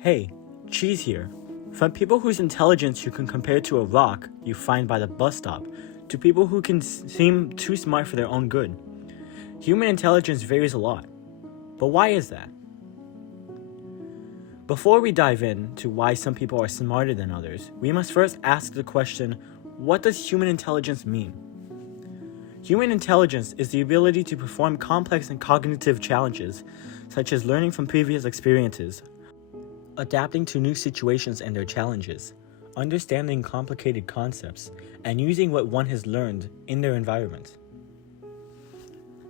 Hey, Cheese here. From people whose intelligence you can compare to a rock you find by the bus stop, to people who can seem too smart for their own good. Human intelligence varies a lot. But why is that? Before we dive into why some people are smarter than others, we must first ask the question, what does human intelligence mean? Human intelligence is the ability to perform complex and cognitive challenges, such as learning from previous experiences, adapting to new situations and their challenges, understanding complicated concepts, and using what one has learned in their environment.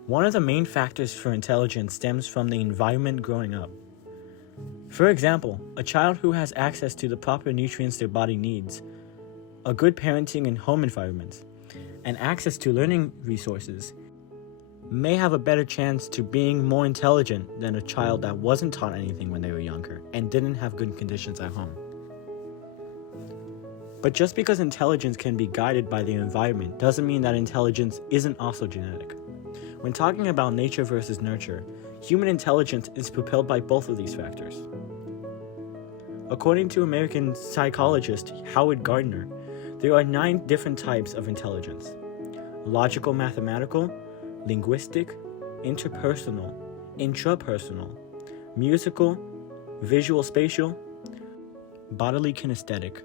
One of the main factors for intelligence stems from the environment growing up. For example, a child who has access to the proper nutrients their body needs, a good parenting and home environment, and access to learning resources may have a better chance to being more intelligent than a child that wasn't taught anything when they were younger and didn't have good conditions at home. But just because intelligence can be guided by the environment doesn't mean that intelligence isn't also genetic. When talking about nature versus nurture, human intelligence is propelled by both of these factors. According to American psychologist Howard Gardner, there are 9 different types of intelligence: logical mathematical, linguistic, interpersonal, intrapersonal, musical, visual spatial, bodily kinesthetic,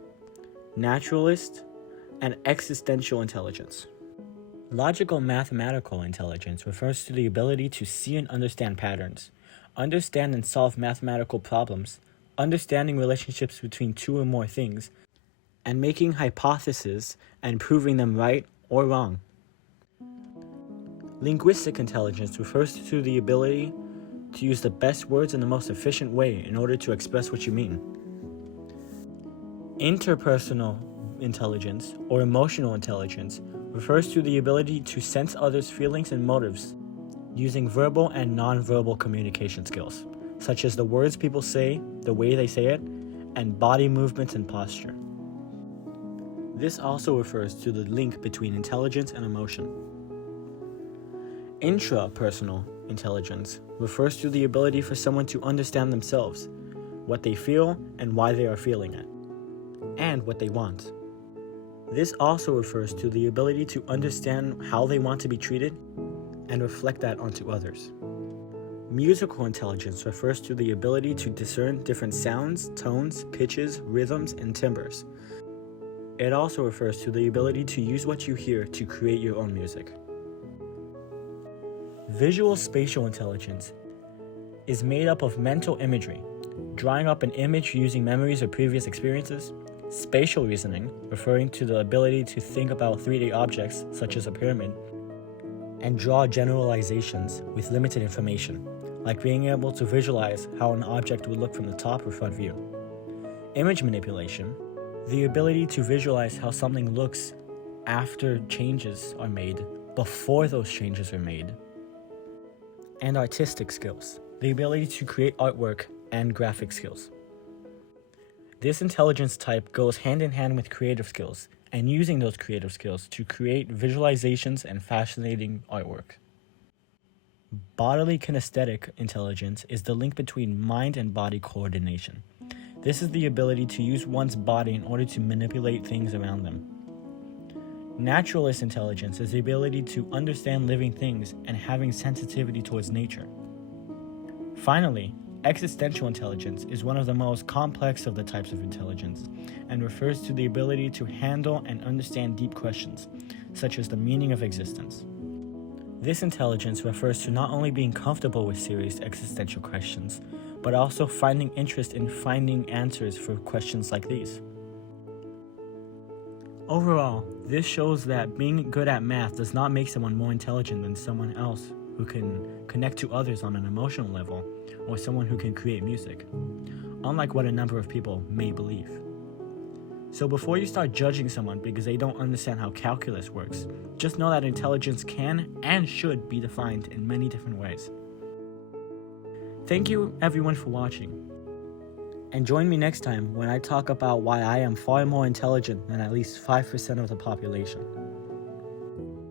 naturalist, and existential intelligence. Logical mathematical intelligence refers to the ability to see and understand patterns, understand and solve mathematical problems, understanding relationships between two or more things, and making hypotheses and proving them right or wrong. Linguistic intelligence refers to the ability to use the best words in the most efficient way in order to express what you mean. Interpersonal intelligence, or emotional intelligence, refers to the ability to sense others' feelings and motives using verbal and non-verbal communication skills, such as the words people say, the way they say it, and body movements and posture. This also refers to the link between intelligence and emotion. Intrapersonal intelligence refers to the ability for someone to understand themselves, what they feel and why they are feeling it, and what they want. This also refers to the ability to understand how they want to be treated and reflect that onto others. Musical intelligence refers to the ability to discern different sounds, tones, pitches, rhythms, and timbres. It also refers to the ability to use what you hear to create your own music. Visual spatial intelligence is made up of mental imagery, drawing up an image using memories or previous experiences, spatial reasoning, referring to the ability to think about 3D objects such as a pyramid, and draw generalizations with limited information, like being able to visualize how an object would look from the top or front view. Image manipulation, the ability to visualize how something looks after changes are made, before those changes are made. And artistic skills, the ability to create artwork and graphic skills. This intelligence type goes hand in hand with creative skills, and using those creative skills to create visualizations and fascinating artwork. Bodily kinesthetic intelligence is the link between mind and body coordination. This is the ability to use one's body in order to manipulate things around them. Naturalist intelligence is the ability to understand living things and having sensitivity towards nature. Finally, existential intelligence is one of the most complex of the types of intelligence and refers to the ability to handle and understand deep questions, such as the meaning of existence. This intelligence refers to not only being comfortable with serious existential questions, but also finding interest in finding answers for questions like these. Overall, this shows that being good at math does not make someone more intelligent than someone else who can connect to others on an emotional level, or someone who can create music, unlike what a number of people may believe. So before you start judging someone because they don't understand how calculus works, just know that intelligence can and should be defined in many different ways. Thank you everyone for watching. And join me next time when I talk about why I am far more intelligent than at least 5% of the population.